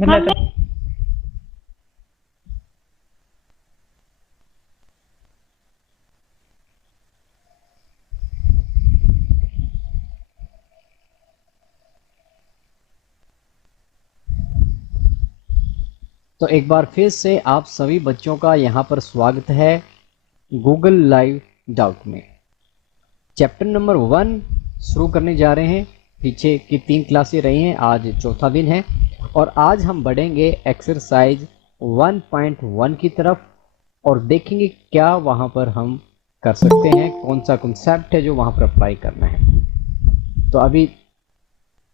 हमने तो एक बार फिर से आप सभी बच्चों का यहाँ पर स्वागत है गूगल लाइव डाउट में। चैप्टर नंबर 1 शुरू करने जा रहे हैं। पीछे की 3 क्लासें रही हैं, आज चौथा दिन है और आज हम बढ़ेंगे एक्सरसाइज 1.1 की तरफ और देखेंगे क्या वहाँ पर हम कर सकते हैं, कौन सा कॉन्सेप्ट है जो वहाँ पर अप्लाई करना है। तो अभी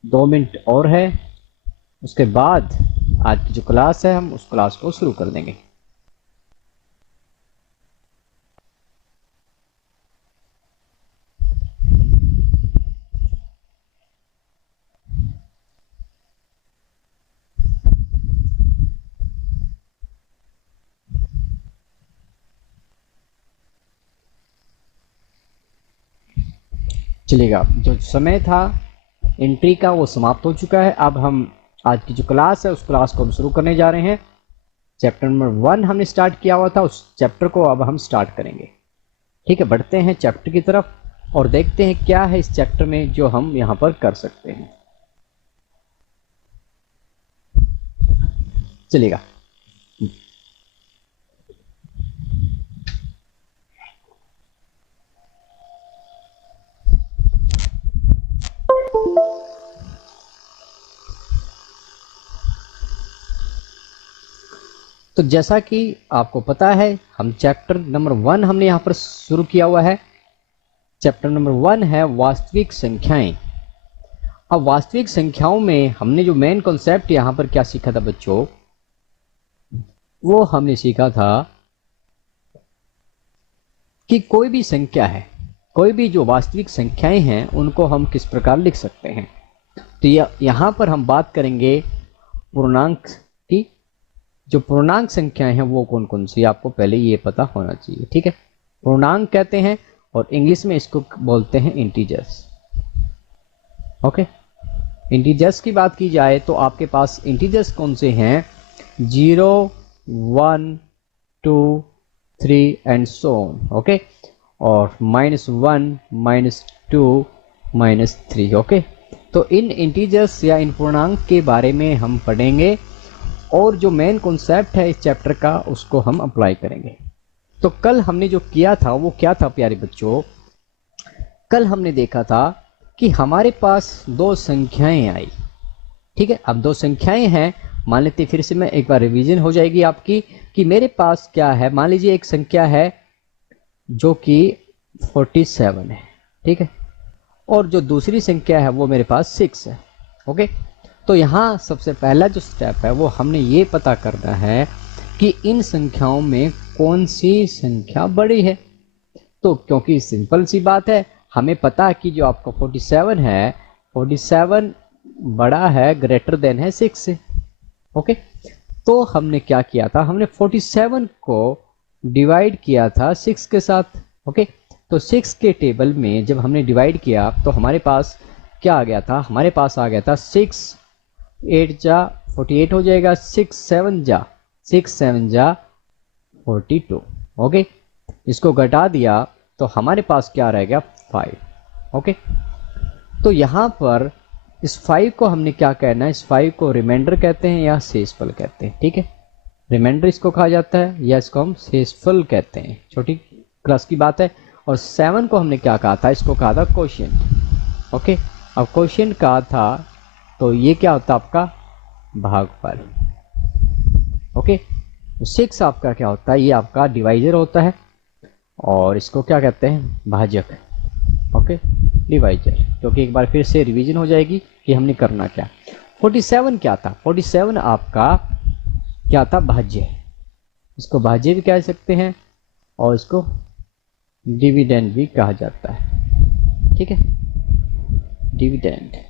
2 मिनट और है, उसके बाद आज की जो क्लास है हम उस क्लास को शुरू कर देंगे। चलिएगा, जो समय था एंट्री का वो समाप्त हो चुका है। अब हम आज की जो क्लास है उस क्लास को हम शुरू करने जा रहे हैं। चैप्टर नंबर 1 हमने स्टार्ट किया हुआ था, उस चैप्टर को अब हम स्टार्ट करेंगे। ठीक है, बढ़ते हैं चैप्टर की तरफ और देखते हैं क्या है इस चैप्टर में जो हम यहाँ पर कर सकते हैं। चलिएगा, तो जैसा कि आपको पता है हम चैप्टर नंबर 1 हमने यहाँ पर शुरू किया हुआ है। चैप्टर नंबर 1 है वास्तविक संख्याएं। अब वास्तविक संख्याओं में हमने जो मेन कॉन्सेप्ट यहाँ पर क्या सीखा था बच्चों, वो हमने सीखा था कि कोई भी संख्या है, कोई भी जो वास्तविक संख्याएं हैं उनको हम किस प्रकार लिख सकते हैं। तो यहाँ पर हम बात करेंगे पूर्णांक की। जो पूर्णांक संख्याएं हैं वो कौन कौन सी, आपको पहले ये पता होना चाहिए। ठीक है, पूर्णांक कहते हैं और इंग्लिश में इसको बोलते हैं इंटीजर्स। ओके, इंटीजर्स की बात की जाए तो आपके पास इंटीजर्स कौन से हैं, 0, 1, 2, 3 एंड सो ऑन। ओके, और -1, -2, -3। ओके, तो इन इंटीजर्स या इन पूर्णांक के बारे में हम पढ़ेंगे और जो मेन कॉन्सेप्ट है इस चैप्टर का उसको हम अप्लाई करेंगे। तो कल हमने जो किया था वो क्या था प्यारे बच्चों, कल हमने देखा था कि हमारे पास 2 संख्याएं आई। ठीक है, अब 2 संख्याएं हैं, मान लेते फिर से मैं एक बार रिवीजन हो जाएगी आपकी कि मेरे पास क्या है। मान लीजिए एक संख्या है जो कि 47 है। ठीक है, और जो दूसरी संख्या है वो मेरे पास 6 है। ओके, तो यहाँ सबसे पहला जो स्टेप है वो हमने ये पता करना है कि इन संख्याओं में कौन सी संख्या बड़ी है। तो क्योंकि सिंपल सी बात है, हमें पता है कि जो आपका 47 है, 47 बड़ा है, ग्रेटर देन है 6 से। ओके, तो हमने क्या किया था, हमने 47 को डिवाइड किया था 6 के साथ। ओके, तो 6 के टेबल में जब हमने डिवाइड किया तो हमारे पास क्या आ गया था, हमारे पास आ गया था 6 8 जा 48 हो जाएगा, 6 7 जा 42। ओके, इसको घटा दिया तो हमारे पास क्या रह गया, 5। ओके, तो यहाँ पर इस 5 को हमने क्या कहना है, इस 5 को रिमाइंडर कहते हैं या शेषफल कहते हैं। ठीक है, रिमाइंडर इसको कहा जाता है या इसको हम शेषफल कहते हैं, छोटी क्लास की बात है। और 7 को हमने क्या कहा था, इसको कहा था कोशिएंट। ओके, अब कोशिएंट कहा था तो ये क्या होता है आपका भागफल। ओके, 6 आपका क्या होता है, ये आपका डिवाइजर होता है और इसको क्या कहते हैं, भाजक। ओके, डिवाइजर, क्योंकि एक बार फिर से रिवीजन हो जाएगी कि हमने करना क्या। 47 क्या था, 47 आपका क्या था, भाज्य। इसको भाज्य भी कह सकते हैं और इसको डिविडेंड भी कहा जाता है। ठीक है, डिविडेंड।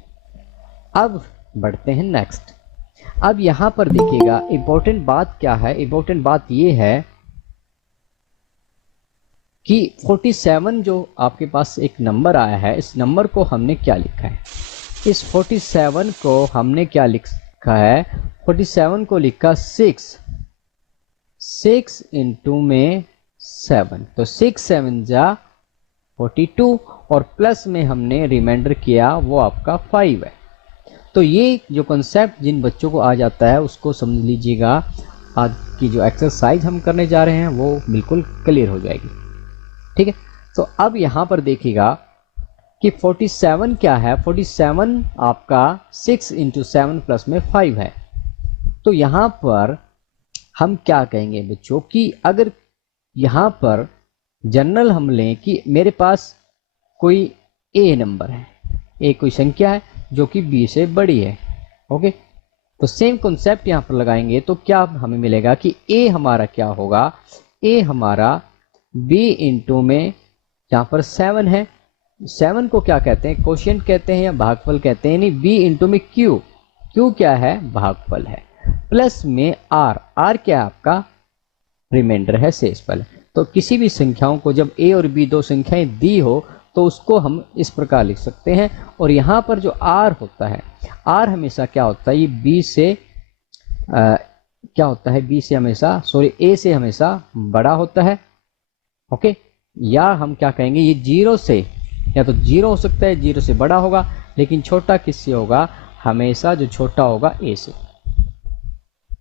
अब बढ़ते हैं नेक्स्ट। अब यहां पर देखिएगा इंपॉर्टेंट बात क्या है, इंपॉर्टेंट बात ये है कि 47 जो आपके पास एक नंबर आया है, इस नंबर को हमने क्या लिखा है, इस 47 को हमने क्या लिखा है, 47 को लिखा 6 इंटू में 7, तो 6 7 जा 42 और प्लस में हमने रिमाइंडर किया वो आपका 5 है। तो ये जो कॉन्सेप्ट जिन बच्चों को आ जाता है उसको समझ लीजिएगा, आज की जो एक्सरसाइज हम करने जा रहे हैं वो बिल्कुल क्लियर हो जाएगी। ठीक है, तो अब यहाँ पर देखिएगा कि 47 क्या है, 47 आपका 6 इंटू 7 प्लस में 5 है। तो यहाँ पर हम क्या कहेंगे बच्चों कि अगर यहाँ पर जनरल हम लें कि मेरे पास कोई ए नंबर है, ए कोई संख्या है जो कि बी से बड़ी है। ओके, तो सेम कॉन्सेप्ट यहाँ पर लगाएंगे तो क्या हमें मिलेगा कि ए हमारा क्या होगा, ए हमारा बी इंटू में यहाँ पर 7 है, 7 को क्या कहते हैं, कोशिएंट कहते हैं या भागफल कहते हैं, नहीं बी इंटू में क्यू, क्यू क्या है, भागफल है, प्लस में आर, आर क्या है आपका रिमाइंडर है, शेषफल। तो किसी भी संख्याओं को जब ए और बी दो संख्याएं दी हो तो उसको हम इस प्रकार लिख सकते हैं। और यहाँ पर जो आर होता है, आर हमेशा क्या होता है, ये बी से क्या होता है, बी से हमेशा ए से हमेशा बड़ा होता है। ओके, या हम क्या कहेंगे, ये जीरो से, या तो जीरो हो सकता है, जीरो से बड़ा होगा, लेकिन छोटा किससे होगा, हमेशा जो छोटा होगा ए से।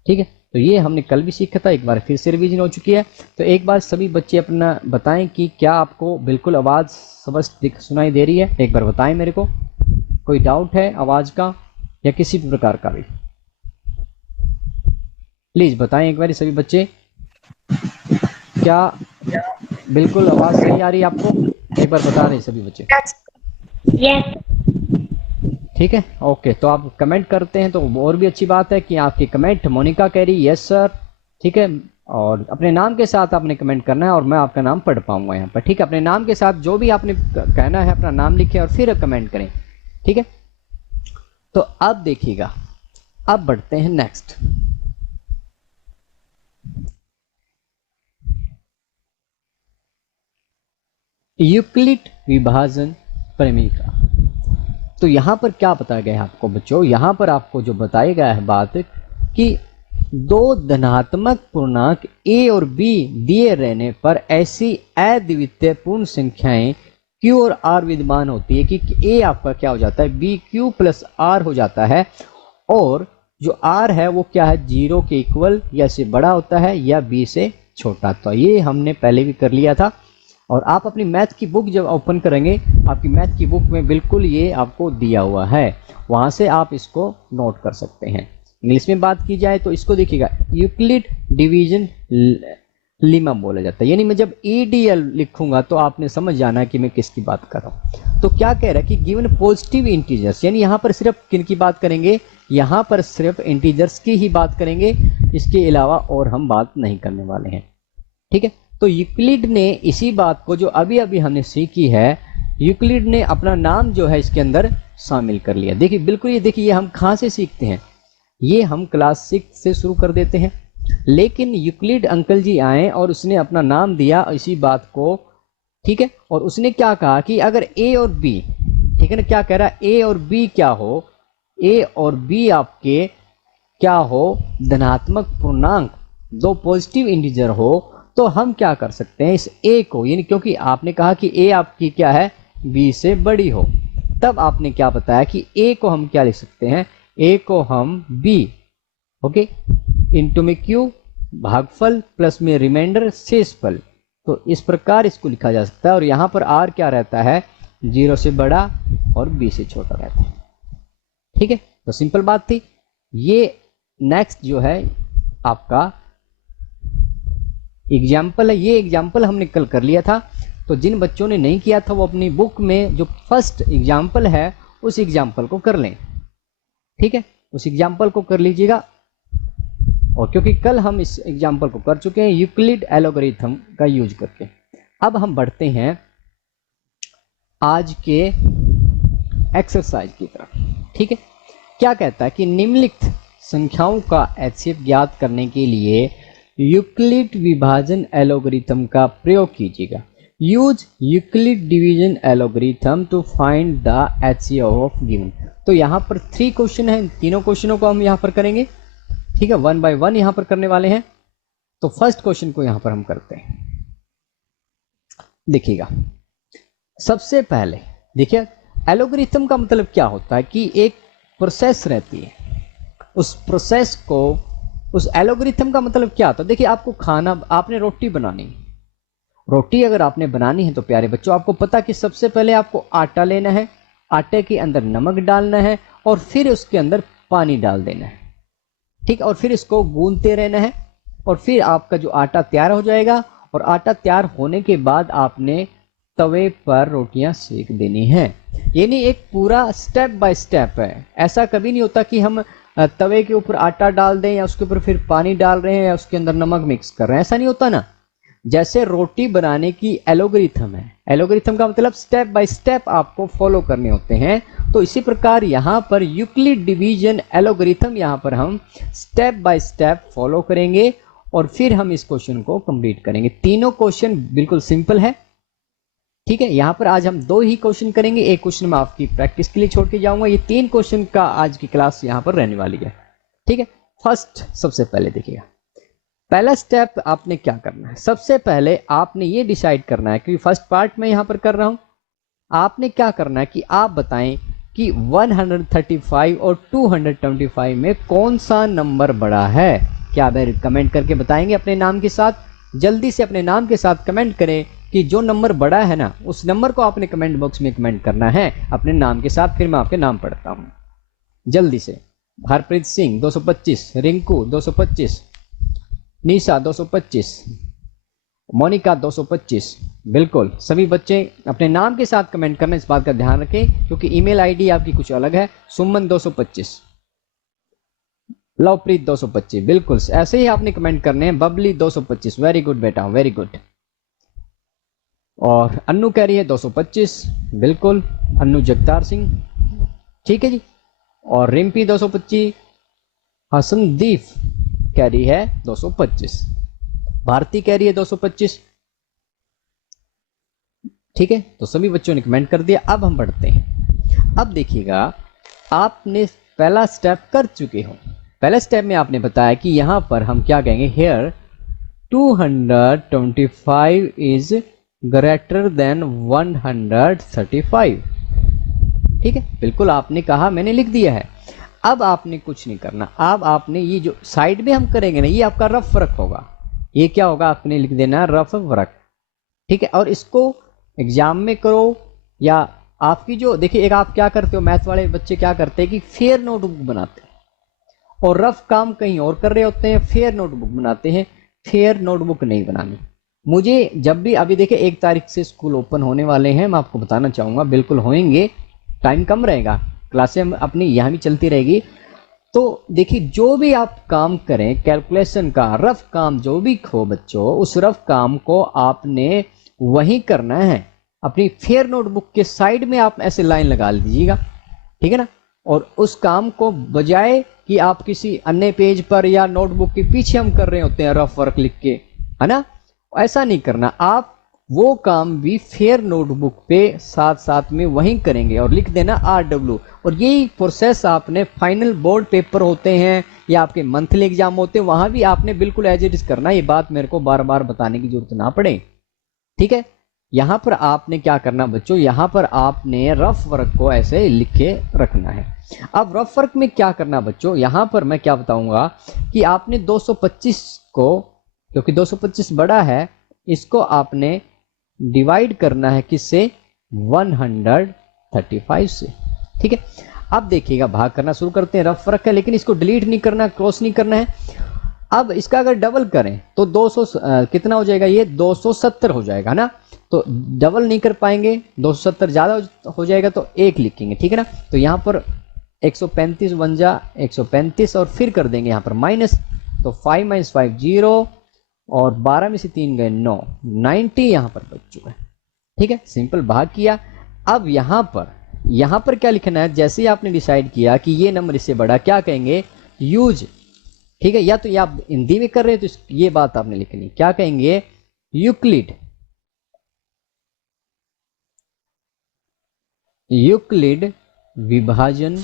ठीक है, तो ये हमने कल भी सीखा था, एक बार फिर से रिवीजन हो चुकी है। तो एक बार सभी बच्चे अपना बताएं कि क्या आपको बिल्कुल आवाज़ स्पष्ट सुनाई दे रही है, एक बार बताएं मेरे को, कोई डाउट है आवाज़ का या किसी भी प्रकार का भी, प्लीज़ बताएं एक बार सभी बच्चे, क्या बिल्कुल आवाज़ सही आ रही है आपको, एक बार बता रहे सभी बच्चे। यस। ठीक है, ओके, तो आप कमेंट करते हैं तो और भी अच्छी बात है कि आपकी कमेंट, मोनिका कह रही यस सर, ठीक है, और अपने नाम के साथ आपने कमेंट करना है और मैं आपका नाम पढ़ पाऊंगा यहाँ पर। ठीक है, अपने नाम के साथ जो भी आपने कहना है अपना नाम लिखें और फिर कमेंट करें। ठीक है, तो अब देखिएगा, अब बढ़ते हैं नेक्स्ट। यूक्लिड विभाजन प्रमेय। तो यहाँ पर क्या बताया गया है आपको बच्चों, यहाँ पर आपको जो बताया गया है बात कि दो धनात्मक पूर्णांक a और b दिए रहने पर ऐसी अद्वितीय पूर्ण संख्याएं q और r विद्यमान होती है कि a आपका क्या हो जाता है, b q प्लस r हो जाता है, और जो r है वो क्या है, 0 के इक्वल या से बड़ा होता है या b से छोटा। तो ये हमने पहले भी कर लिया था, और आप अपनी मैथ की बुक जब ओपन करेंगे, आपकी मैथ की बुक में बिल्कुल ये आपको दिया हुआ है, वहाँ से आप इसको नोट कर सकते हैं। इंग्लिश में बात की जाए तो इसको देखिएगा, यूक्लिड डिवीजन लेमा बोला जाता है, यानी मैं जब EDL लिखूंगा तो आपने समझ जाना है कि मैं किसकी बात कर रहा हूँ। तो क्या कह रहा है कि गिवन पॉजिटिव इंटीजर्स, यानी यहाँ पर सिर्फ किन की बात करेंगे, यहाँ पर सिर्फ इंटीजर्स की ही बात करेंगे, इसके अलावा और हम बात नहीं करने वाले हैं। ठीक है, तो यूक्लिड ने इसी बात को जो अभी अभी हमने सीखी है, यूक्लिड ने अपना नाम जो है इसके अंदर शामिल कर लिया। देखिए बिल्कुल, ये देखिए, ये हम कहाँ से सीखते हैं, ये हम क्लास 6 से शुरू कर देते हैं, लेकिन यूक्लिड अंकल जी आए और उसने अपना नाम दिया इसी बात को। ठीक है, और उसने क्या कहा कि अगर ए और बी, ठीक है ना, क्या कह रहा है, ए और बी क्या हो, ए और बी आपके क्या हो, धनात्मक पूर्णांक, दो पॉजिटिव इंटीजर हो, तो हम क्या कर सकते हैं, इस a को, यानी क्योंकि आपने कहा कि a आपकी क्या है, b से बड़ी हो, तब आपने क्या बताया कि a को हम क्या लिख सकते हैं, a को हम b, ओके, इंटू में q भागफल प्लस में रिमाइंडर शेषफल, तो इस प्रकार इसको लिखा जा सकता है। और यहाँ पर r क्या रहता है, 0 से बड़ा और b से छोटा रहता है। ठीक है, तो सिंपल बात थी। ये नेक्स्ट जो है आपका एग्जाम्पल है, ये एग्जाम्पल हमने कल कर लिया था, तो जिन बच्चों ने नहीं किया था वो अपनी बुक में जो फर्स्ट एग्जाम्पल है उस एग्जाम्पल को कर लें। ठीक है, उस एग्जाम्पल को कर लीजिएगा, और क्योंकि कल हम इस एग्जाम्पल को कर चुके हैं यूक्लिड एल्गोरिथम का यूज करके। अब हम बढ़ते हैं आज के एक्सरसाइज की तरफ। ठीक है, क्या कहता है कि निम्नलिखित संख्याओं का HCF ज्ञात करने के लिए यूक्लिड विभाजन एल्गोरिथम का प्रयोग कीजिएगा। Use Euclid division algorithm to find the HCF of given. तो यहाँ पर 3 क्वेश्चन है, तीनों क्वेश्चनों को हम यहाँ पर करेंगे। ठीक है, 1 बाय 1 यहां पर करने वाले हैं। तो फर्स्ट क्वेश्चन को यहां पर हम करते हैं। देखिएगा, सबसे पहले देखिए एलोगरिथम का मतलब क्या होता है कि एक प्रोसेस रहती है, उस प्रोसेस को, उस एलोगरिथम का मतलब क्या होता है। देखिए आपको खाना, आपने रोटी बनानी, रोटी अगर आपने बनानी है तो प्यारे बच्चों आपको पता कि सबसे पहले आपको आटा लेना है, आटे के अंदर नमक डालना है और फिर उसके अंदर पानी डाल देना है, ठीक, और फिर इसको गूंथते रहना है और फिर आपका जो आटा तैयार हो जाएगा। और आटा तैयार होने के बाद आपने तवे पर रोटियां सेक देनी है। यानी एक पूरा स्टेप बाय स्टेप है। ऐसा कभी नहीं होता कि हम तवे के ऊपर आटा डाल दें या उसके ऊपर फिर पानी डाल रहे हैं या उसके अंदर नमक मिक्स कर रहे हैं, ऐसा नहीं होता ना। जैसे रोटी बनाने की एलोगरिथम है, एलोगरिथम का मतलब स्टेप बाय स्टेप आपको फॉलो करने होते हैं। तो इसी प्रकार यहां पर यूक्लिड डिवीजन एलोगरिथम यहां पर हम स्टेप बाय स्टेप फॉलो करेंगे और फिर हम इस क्वेश्चन को कंप्लीट करेंगे। तीनों क्वेश्चन बिल्कुल सिंपल है, ठीक है। यहां पर आज हम 2 ही क्वेश्चन करेंगे, एक क्वेश्चन मैं आपकी प्रैक्टिस के लिए छोड़ के जाऊंगा। ये 3 क्वेश्चन का आज की क्लास यहां पर रहने वाली है, ठीक है। फर्स्ट, सबसे पहले देखिएगा, पहला स्टेप आपने क्या करना है। सबसे पहले आपने ये डिसाइड करना है, क्योंकि फर्स्ट पार्ट में यहां पर कर रहा हूं, आपने क्या करना है कि आप बताएं कि 135 और 225 में कौन सा नंबर बड़ा है। क्या आप कमेंट करके बताएंगे अपने नाम के साथ? जल्दी से अपने नाम के साथ कमेंट करें कि जो नंबर बड़ा है ना, उस नंबर को आपने कमेंट बॉक्स में कमेंट करना है अपने नाम के साथ। फिर मैं आपके नाम पढ़ता हूं जल्दी से। हरप्रीत सिंह 225, रिंकू 225, निशा 225, मोनिका 225। बिल्कुल सभी बच्चे अपने नाम के साथ कमेंट करना, इस बात का ध्यान रखें क्योंकि ईमेल आईडी आपकी कुछ अलग है। सुमन 225, लवप्रीत 225, बिल्कुल ऐसे ही आपने कमेंट करने हैं। बबली 225, वेरी गुड बेटा, वेरी गुड। और अन्नू कह रही है 225, बिल्कुल अन्नू जगतार सिंह, ठीक है जी। और रिम्पी 225, हसनदीप कह रही है 225, भारती कह रही है 225, ठीक है। तो सभी बच्चों ने कमेंट कर दिया। अब हम बढ़ते हैं। अब देखिएगा, आपने पहला स्टेप कर चुके हो। पहले स्टेप में आपने बताया कि यहां पर हम क्या कहेंगे, हेयर 225 इज ग्रेटर देन 135, ठीक है। बिल्कुल आपने कहा, मैंने लिख दिया है। अब आपने कुछ नहीं करना। अब आपने ये जो साइड में हम करेंगे ना, ये आपका रफ वर्क होगा। ये क्या होगा, आपने लिख देना रफ वर्क, ठीक है। और इसको एग्जाम में करो या आपकी जो, देखिए एक आप क्या करते हो, मैथ वाले बच्चे क्या करते हैं कि फेयर नोटबुक बनाते हैं और रफ काम कहीं और कर रहे होते हैं, फेयर नोटबुक बनाते हैं। फेयर नोटबुक नहीं बनानी। मुझे जब भी, अभी देखिए 1 तारीख से स्कूल ओपन होने वाले हैं, मैं आपको बताना चाहूंगा, बिल्कुल होंगे, टाइम कम रहेगा, क्लासें अपनी यहाँ भी चलती रहेगी। तो देखिए जो भी आप काम करें कैलकुलेशन का, रफ काम जो भी हो बच्चों, उस रफ काम को आपने वही करना है। अपनी फेयर नोटबुक के साइड में आप ऐसे लाइन लगा लीजिएगा, ठीक है ना। और उस काम को बजाय कि आप किसी अन्य पेज पर या नोटबुक के पीछे हम कर रहे होते हैं रफ वर्क लिख के, है ना, ऐसा नहीं करना। आप वो काम भी फेयर नोटबुक पे साथ साथ में वहीं करेंगे और लिख देना RW। और यही प्रोसेस आपने फाइनल बोर्ड पेपर होते हैं या आपके मंथली एग्जाम होते हैं, वहां भी आपने बिल्कुल एज इट इज करना। ये बात मेरे को बार बार बताने की जरूरत ना पड़े, ठीक है। यहां पर आपने क्या करना बच्चों, यहां पर आपने रफ वर्क को ऐसे लिख के रखना है। अब रफ वर्क में क्या करना बच्चों, यहां पर मैं क्या बताऊंगा कि आपने 225 को, क्योंकि 225 बड़ा है, इसको आपने डिवाइड करना है किससे, 135 से, ठीक है। अब देखिएगा भाग करना शुरू करते हैं। रफ वर्क है लेकिन इसको डिलीट नहीं करना, क्रॉस नहीं करना है। अब इसका अगर डबल करें तो 200 कितना हो जाएगा, ये 270 हो जाएगा ना। तो डबल नहीं कर पाएंगे, 270 ज्यादा हो जाएगा तो 1 लिखेंगे, ठीक है ना। तो यहां पर 135 बन जा 135 और फिर कर देंगे यहां पर माइनस। तो 5 - 5 0 और 12 में से 3 गए 9, 90 यहां पर बच चुका है, ठीक है। सिंपल भाग किया। अब यहां पर क्या लिखना है, जैसे ही आपने डिसाइड किया कि ये नंबर इससे बड़ा, क्या कहेंगे, यूज, ठीक है। या तो ये आप हिंदी में कर रहे हैं तो ये बात आपने लिखनी, क्या कहेंगे, यूक्लिड, यूक्लिड विभाजन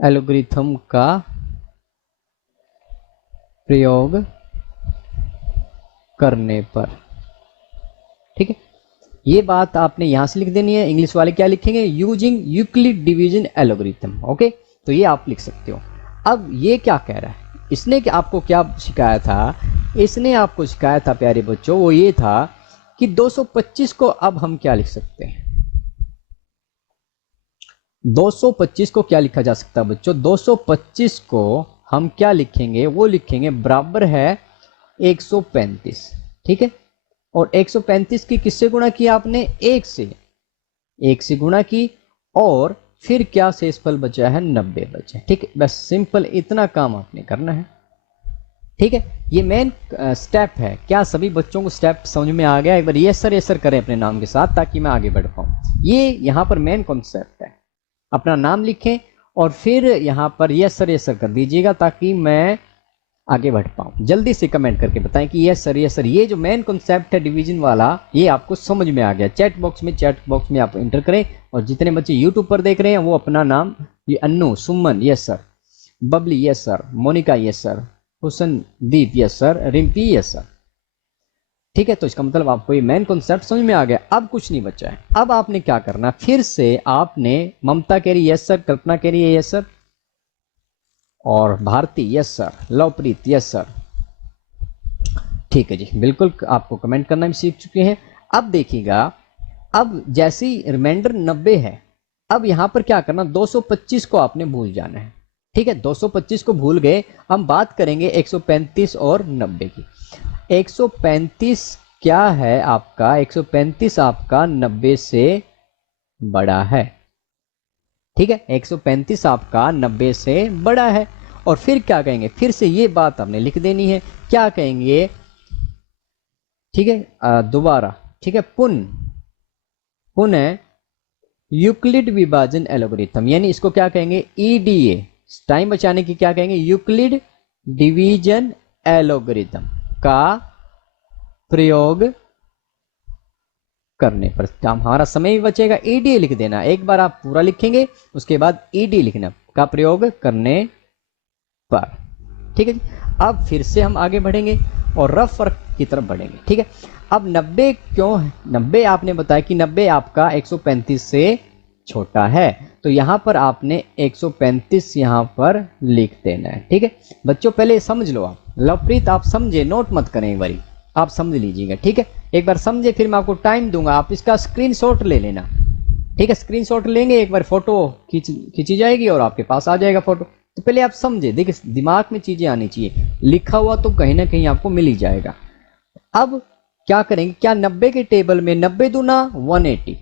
एलोग्रिथम का प्रयोग करने पर। ठीक है, ये बात आपने यहां से लिख देनी है। इंग्लिश वाले क्या लिखेंगे, using Euclid division algorithm. Okay, तो ये आप लिख सकते हो। अब ये क्या कह रहा है, इसने आपको क्या सिखाया था, इसने आपको सिखाया था प्यारे बच्चों, वो ये था कि 225 को अब हम क्या लिख सकते हैं, 225 को क्या लिखा जा सकता है बच्चों, 225 को हम क्या लिखेंगे, वो लिखेंगे बराबर है 135। ठीक है, और 135 की किससे गुणा किया आपने, 1 से गुणा की, और फिर क्या शेषफल बचा है, 90 बचे। ठीक है, बस सिंपल इतना काम आपने करना है। ठीक है, ये मेन स्टेप है। क्या सभी बच्चों को स्टेप समझ में आ गया? एक बार यस सर करें अपने नाम के साथ ताकि मैं आगे बढ़ पाऊं। ये यहाँ पर मेन कॉन्सेप्ट है। अपना नाम लिखें और फिर यहाँ पर यस सर कर दीजिएगा ताकि मैं आगे बढ़ पाऊं। जल्दी से कमेंट करके बताएं कि यस सर ये जो मेन कॉन्सेप्ट है डिवीजन वाला, ये आपको समझ में आ गया। चैट बॉक्स में आप इंटर करें, और जितने बच्चे यूट्यूब पर देख रहे हैं वो अपना नाम, ये Annu, Suman yes sir, Babli yes sir, Monika yes sir, Husandeep yes sir, Rimpy yes sir. ठीक है, तो इसका मतलब आपको ये मेन कॉन्सेप्ट समझ में आ गया। अब कुछ नहीं बचा है। अब आपने क्या करना, फिर से आपने ममता कह रही यस सर, कल्पना कह रही है यस सर, और Bharti yes sir, Lovepreet yes sir. ठीक है जी, बिल्कुल आपको कमेंट करना भी सीख चुके हैं। अब देखिएगा, अब जैसी रिमाइंडर 90 है, अब यहां पर क्या करना, 225 को आपने भूल जाना है। ठीक है, 225 को भूल गए, हम बात करेंगे 135 और 90 की। 135 क्या है आपका, 135 आपका 90 से बड़ा है। ठीक है, 135 आपका 90 से बड़ा है। और फिर क्या कहेंगे, फिर से ये बात आपने लिख देनी है। क्या कहेंगे, ठीक है, दोबारा, ठीक है, पुनः यूक्लिड विभाजन एल्गोरिथम, यानी इसको क्या कहेंगे, ईडीए, टाइम बचाने की क्या कहेंगे, यूक्लिड डिवीजन एल्गोरिथम का प्रयोग करने पर। हमारा समय भी बचेगा। ईडीए लिख देना, एक बार आप पूरा लिखेंगे उसके बाद ईडी लिखना, का प्रयोग करने पर। ठीक है जी, अब फिर से हम आगे बढ़ेंगे और रफ वर्क की तरफ बढ़ेंगे। ठीक है, अब 90 क्यों है, 90 आपने बताया कि 90 आपका 135 से छोटा है, तो यहां पर आपने 135 यहां पर लिख देना है। ठीक है बच्चों, पहले समझ लो आप, लवप्रीत आप समझे, नोट मत करें, एक बारी आप समझ लीजिएगा। ठीक है, एक बार समझे, फिर मैं आपको टाइम दूंगा, आप इसका स्क्रीनशॉट ले लेना। ठीक है, स्क्रीनशॉट लेंगे, एक बार फोटो खींची जाएगी और आपके पास आ जाएगा फोटो। तो पहले आप समझे, देखिए दिमाग में चीजें आनी चाहिए, लिखा हुआ तो कहीं ना कहीं आपको मिल ही जाएगा। अब क्या करेंगे, क्या 90 के टेबल में 90 दूना 180,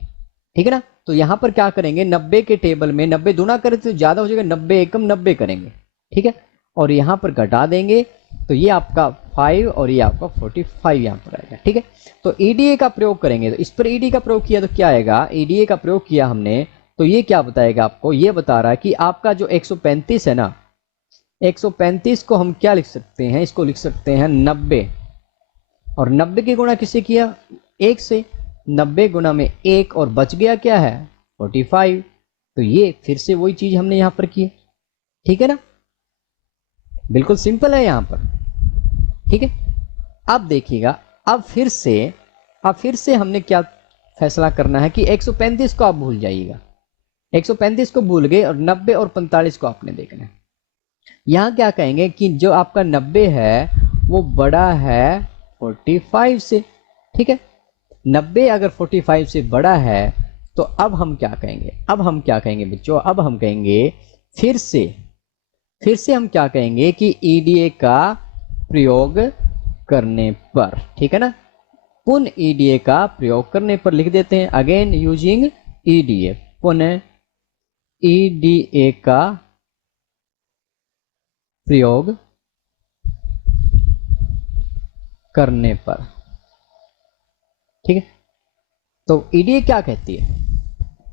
ठीक है ना, तो यहां पर क्या करेंगे, 90 के टेबल में 90 दूना करें तो ज्यादा हो जाएगा, 90 एकम 90 करेंगे। ठीक है, और यहां पर घटा देंगे तो ये आपका 5 और ये आपका 45 यहां पर आएगा। ठीक है, तो ईडीए का प्रयोग करेंगे, तो इस पर ईडी का प्रयोग किया तो क्या आएगा, ईडीए का प्रयोग किया हमने तो ये क्या बताएगा आपको, ये बता रहा है कि आपका जो 135 है ना, 135 को हम क्या लिख सकते हैं, इसको लिख सकते हैं 90, और 90 की गुणा किससे किया, 1 से, 90 गुणा में 1 और बच गया क्या है 45। तो ये फिर से वही चीज हमने यहां पर की। ठीक है ना, बिल्कुल सिंपल है यहां पर। ठीक है, अब देखिएगा, अब फिर से हमने क्या फैसला करना है कि 135 को आप भूल जाइएगा, 135 को भूल गए और 90 और 45 को आपने देखना है। यहां क्या कहेंगे कि जो आपका 90 है वो बड़ा है 45 से। ठीक है, 90 अगर 45 से बड़ा है तो अब हम क्या कहेंगे, अब हम क्या कहेंगे बच्चों, अब हम कहेंगे फिर से हम क्या कहेंगे कि ईडीए का प्रयोग करने पर। ठीक है ना, पुनः ईडीए का प्रयोग करने पर लिख देते हैं, अगेन यूजिंग ईडीए, पुनः ईडीए का प्रयोग करने पर। ठीक है, तो ईडीए क्या कहती है,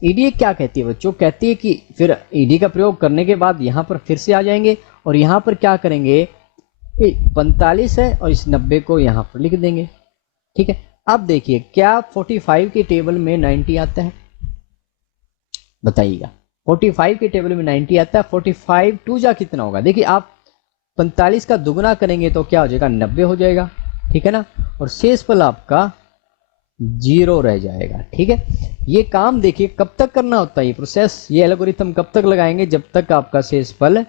ईडीए क्या कहती है बच्चों, कहती है कि फिर ईडी का प्रयोग करने के बाद यहां पर फिर से आ जाएंगे और यहां पर क्या करेंगे, 45 है और इस 90 को यहां पर लिख देंगे। ठीक है, अब देखिए क्या 45 के टेबल में 90 आता है, बताइएगा। 45 के टेबल में 90 आता है, 45 टू जा कितना होगा, देखिए आप 45 का दुगना करेंगे तो क्या हो जाएगा, 90 हो जाएगा, ठीक है ना, और शेषफल आपका 0 रह जाएगा, ठीक है। ये काम देखिए कब तक करना होता है, ये प्रोसेस, ये एल्गोरिथम कब तक लगाएंगे, जब तक आपका शेषफल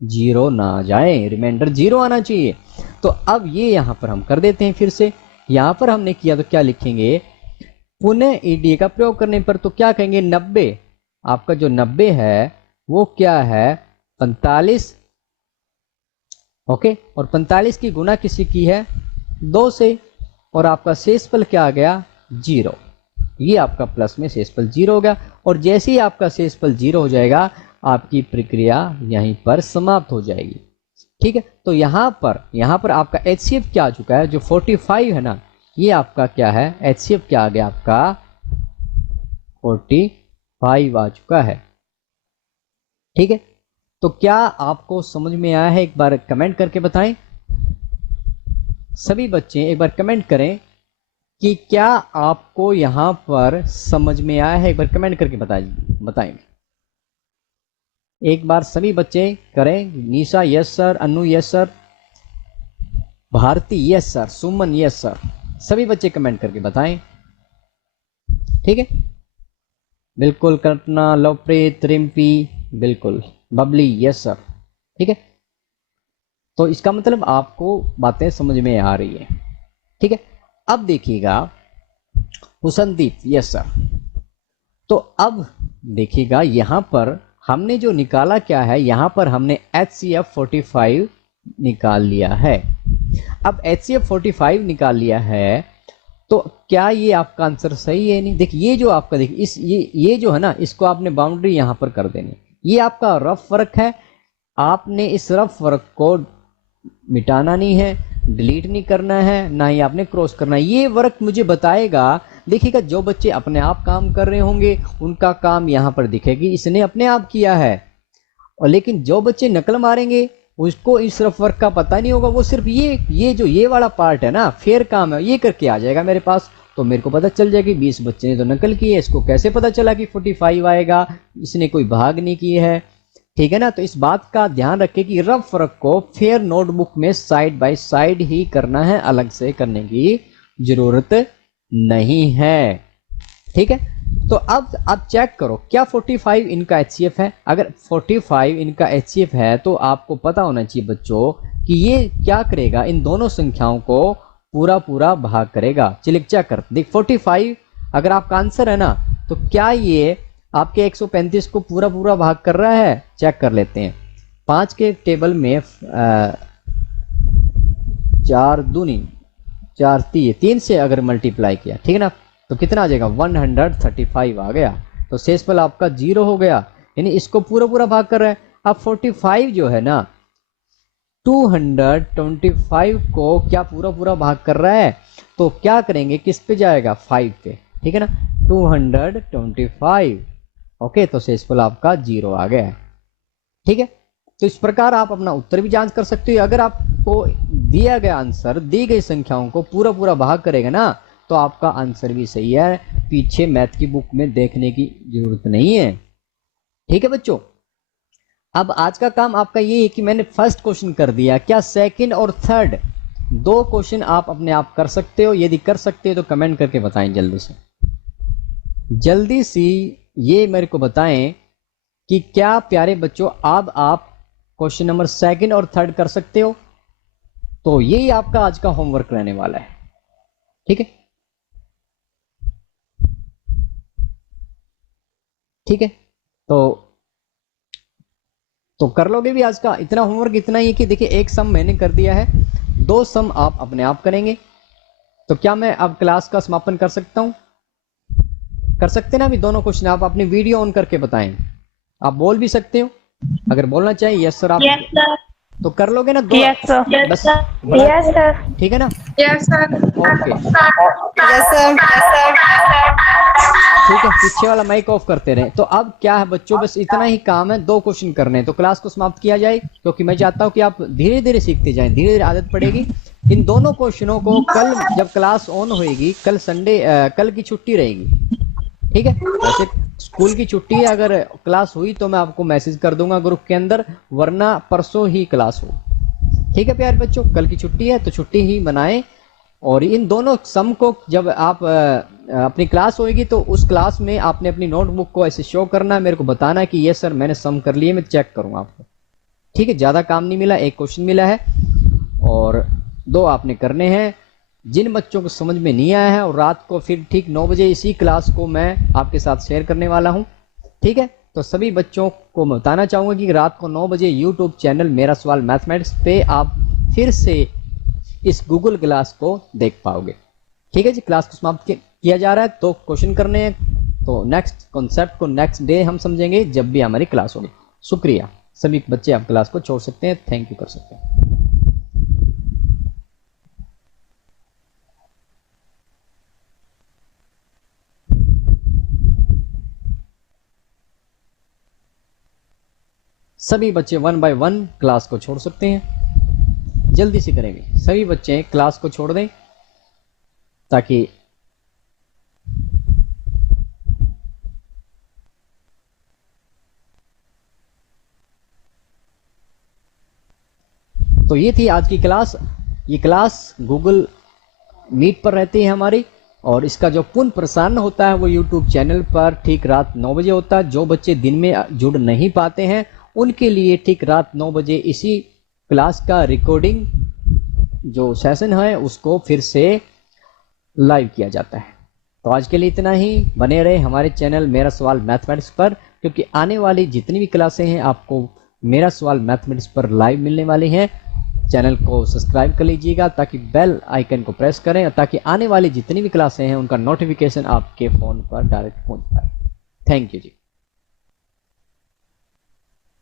0 ना आ जाए, रिमाइंडर 0 आना चाहिए। तो अब ये यहां पर हम कर देते हैं फिर से, यहां पर हमने किया तो क्या लिखेंगे, पुनः ईडीए का प्रयोग करने पर तो क्या कहेंगे, 90, आपका जो 90 है वो क्या है 45, ओके, और 45 की गुना किसी की है 2 से, और आपका शेषफल क्या आ गया 0, ये आपका प्लस में शेषफल 0 हो गया। और जैसे ही आपका शेषफल 0 हो जाएगा आपकी प्रक्रिया यहीं पर समाप्त हो जाएगी, ठीक है। तो यहां पर आपका एचसीएफ क्या आ चुका है, जो 45 है ना, ये आपका क्या है, एचसीएफ क्या आ गया आपका 45 आ चुका है, ठीक है। तो क्या आपको समझ में आया है, एक बार कमेंट करके बताएं सभी बच्चे, एक बार कमेंट करें कि क्या आपको यहां पर समझ में आया है, एक बार कमेंट करके बताएं। एक बार सभी बच्चे करें, Nisha yes sir, Anu yes sir, Bharti yes sir, Suman yes sir, सभी बच्चे कमेंट करके बताएं, ठीक है। बिल्कुल, कल्पना, लवप्रीत, रिम्पी, बिल्कुल, बबली यस सर, ठीक है। तो इसका मतलब आपको बातें समझ में आ रही है, ठीक है। अब देखिएगा हुसनदीप यस सर, तो अब देखिएगा यहां पर हमने जो निकाला क्या है, यहां पर हमने HCF 45 निकाल लिया है। अब HCF 45 निकाल लिया है तो क्या ये आपका आंसर सही है, नहीं, देखिए ये जो आपका, देखिए इस ये जो है ना, इसको आपने बाउंड्री यहां पर कर देनी, ये आपका रफ वर्क है, आपने इस रफ वर्क को मिटाना नहीं है, डिलीट नहीं करना है, ना ही आपने क्रॉस करना है। ये वर्क मुझे बताएगा, देखिएगा जो बच्चे अपने आप काम कर रहे होंगे उनका काम यहाँ पर दिखेगी, इसने अपने आप किया है, और लेकिन जो बच्चे नकल मारेंगे उसको इस रफ वर्क का पता नहीं होगा, वो सिर्फ ये वाला पार्ट है ना, फेयर काम है, ये करके आ जाएगा मेरे पास, तो मेरे को पता चल जाएगी 20 बच्चे ने तो नकल की है, इसको कैसे पता चला कि 45 आएगा, इसने कोई भाग नहीं की है, ठीक है ना। तो इस बात का ध्यान रखें कि रफ वर्क को फेयर नोटबुक में साइड बाय साइड ही करना है, अलग से करने की जरूरत नहीं है, ठीक है। तो अब आप चेक करो क्या 45 इनका HCF है, अगर 45 इनका HCF है तो आपको पता होना चाहिए बच्चों कि ये क्या करेगा, इन दोनों संख्याओं को पूरा भाग करेगा। चलिए चेक कर, देख 45 अगर आपका आंसर है ना, तो क्या ये आपके 135 को पूरा भाग कर रहा है, चेक कर लेते हैं। 5 के टेबल में 4 दूनी 4 3 से अगर मल्टीप्लाई किया, ठीक है ना, तो कितना आ जाएगा 135 आ गया, तो शेषफल आपका 0 हो गया, यानी इसको पूरा भाग कर रहा है। अब 45 जो है ना 225 को क्या पूरा भाग कर रहा है, तो क्या करेंगे, किस पे जाएगा 5 पे, ठीक है ना, 225, ओके, तो शेषफल आपका 0 आ गया है, ठीक है। तो इस प्रकार आप अपना उत्तर भी जांच कर सकते हो, अगर आपको दिया गया आंसर दी गई संख्याओं को पूरा भाग करेगा ना, तो आपका आंसर भी सही है, पीछे मैथ की बुक में देखने की जरूरत नहीं है, ठीक है बच्चों। अब आज का काम आपका ये है कि मैंने फर्स्ट क्वेश्चन कर दिया, क्या सेकंड और थर्ड 2 क्वेश्चन आप अपने आप कर सकते हो, यदि कर सकते हो तो कमेंट करके बताएं जल्दी सी ये मेरे को बताएं कि क्या प्यारे बच्चों अब आप क्वेश्चन नंबर सेकंड और थर्ड कर सकते हो, तो यही आपका आज का होमवर्क रहने वाला है, ठीक है, ठीक है। तो कर लोगे भी आज का इतना होमवर्क, इतना ही कि देखिए एक सम मैंने कर दिया है, 2 सम आप अपने आप करेंगे, तो क्या मैं अब क्लास का समापन कर सकता हूं, कर सकते ना अभी दोनों क्वेश्चन, आप अपनी वीडियो ऑन करके बताएं, आप बोल भी सकते हो, अगर बोलना चाहिए यस सर आप तो कर लोगे ना 2, यस सर, बस यस सर, ठीक है ना, yes sir, okay, yes sir, ठीक है, पीछे वाला माइक ऑफ करते रहे। तो अब क्या है बच्चों, बस इतना ही काम है, 2 क्वेश्चन करने हैं, तो क्लास को समाप्त किया जाए, क्योंकि मैं चाहता हूं कि आप धीरे धीरे सीखते जाएं, धीरे धीरे आदत पड़ेगी, इन दोनों क्वेश्चनों को कल जब क्लास ऑन होएगी, कल संडे, कल की छुट्टी रहेगी, ठीक है। वैसे स्कूल की छुट्टी है, अगर क्लास हुई तो मैं आपको मैसेज कर दूंगा ग्रुप के अंदर, वरना परसों ही क्लास हो, ठीक है प्यारे बच्चों। कल की छुट्टी है तो छुट्टी ही मनाएं। और इन दोनों सम को जब आप अपनी क्लास होएगी तो उस क्लास में आपने अपनी नोटबुक को ऐसे शो करना, मेरे को बताना कि ये सर मैंने सम कर लिए, मैं चेक करूंगा आपको, ठीक है। ज्यादा काम नहीं मिला, एक क्वेश्चन मिला है और 2 आपने करने हैं। जिन बच्चों को समझ में नहीं आया है, और रात को फिर ठीक 9 बजे इसी क्लास को मैं आपके साथ शेयर करने वाला हूं, ठीक है। तो सभी बच्चों को मैं बताना चाहूंगा कि रात को 9 बजे यूट्यूब चैनल मेरा सवाल मैथमेटिक्स पे आप फिर से इस गूगल क्लास को देख पाओगे, ठीक है जी। क्लास को समाप्त किया जा रहा है, तो क्वेश्चन करने हैं, तो नेक्स्ट कॉन्सेप्ट को नेक्स्ट डे हम समझेंगे जब भी हमारी क्लास होगी। शुक्रिया। सभी बच्चे आप क्लास को छोड़ सकते हैं, थैंक यू कर सकते हैं। सभी बच्चे 1 बाय 1 क्लास को छोड़ सकते हैं, जल्दी से करेंगे। सभी बच्चे क्लास को छोड़ दें ताकि तो ये थी आज की क्लास। ये क्लास गूगल मीट पर रहती है हमारी, और इसका जो पुनः प्रसारण होता है वो यूट्यूब चैनल पर ठीक रात 9 बजे होता है। जो बच्चे दिन में जुड़ नहीं पाते हैं उनके लिए ठीक रात 9 बजे इसी क्लास का रिकॉर्डिंग जो सेशन है उसको फिर से लाइव किया जाता है। तो आज के लिए इतना ही। बने रहे हमारे चैनल मेरा सवाल मैथमेटिक्स पर, क्योंकि आने वाली जितनी भी क्लासें हैं आपको मेरा सवाल मैथमेटिक्स पर लाइव मिलने वाली हैं। चैनल को सब्सक्राइब कर लीजिएगा ताकि बेल आइकन को प्रेस करें, ताकि आने वाली जितनी भी क्लासें हैं उनका नोटिफिकेशन आपके फ़ोन पर डायरेक्ट पहुंच पाए। Thank you ji.